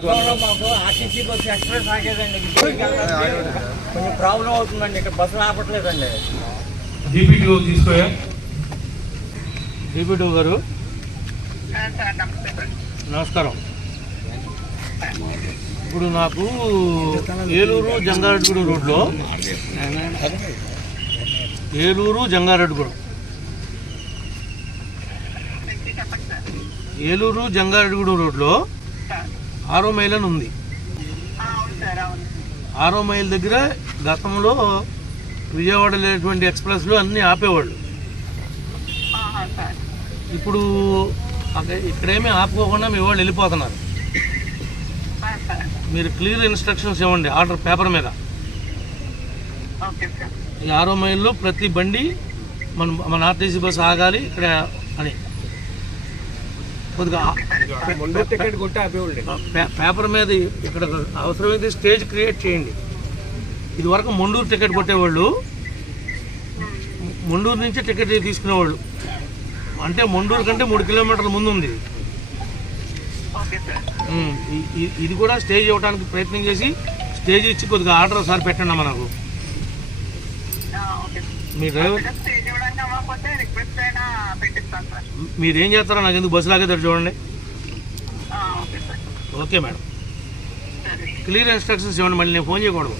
మాకు RTC bus express ఆగేదండి. కొంచెం problem అవుతుందండి. ఇక్కడ బస్సులు ఆపట్లేదండి. డిపిటిఓ తీసుకోయా. డిపిటిఓ గారు నమస్కారం. ఇప్పుడు నాకు ఏలూరు జంగారెడ్డిగూడెం రోడ్లో ఏలూరు జంగారెడ్డిగూడెం రోడ్లో 6వ మైల్ అని ఉంది. 6వ మైల్ దగ్గర గతంలో విజయవాడ వెళ్ళేటువంటి ఎక్స్ప్రెస్లు అన్నీ ఆపేవాళ్ళు. ఇప్పుడు ఇక్కడేమీ ఆపుకోకుండా మీ వాళ్ళు వెళ్ళిపోతున్నారు. మీరు క్లియర్ ఇన్స్ట్రక్షన్స్ ఇవ్వండి ఆర్డర్ పేపర్ మీద. ఈ 6వ మైల్లో ప్రతి బండి మన ఆర్టీసీ బస్సు ఆగాలి ఇక్కడ అని కొద్దిగా పేపర్ మీద ఇక్కడ అవసరమైతే స్టేజ్ క్రియేట్ చేయండి. ఇది వరకు మొండూరు టికెట్ కొట్టేవాళ్ళు, మొండూరు నుంచి టికెట్ తీసుకునేవాళ్ళు. అంటే మొండూరు కంటే 3 కిలోమీటర్ల ముందు ఉంది. ఇది కూడా స్టేజ్ ఇవ్వడానికి ప్రయత్నం చేసి స్టేజ్ ఇచ్చి కొద్దిగా ఆర్డర్ ఒకసారి పెట్టండి అమ్మా నాకు. మీ డ్రైవర్ మీరేం చేస్తారో నాకు ఎందుకు బస్సు లాగే చూడండి. ఓకే మేడం, క్లియర్ ఇన్స్ట్రక్షన్స్ ఇవ్వండి. మళ్ళీ నేను ఫోన్ చేయకూడదు.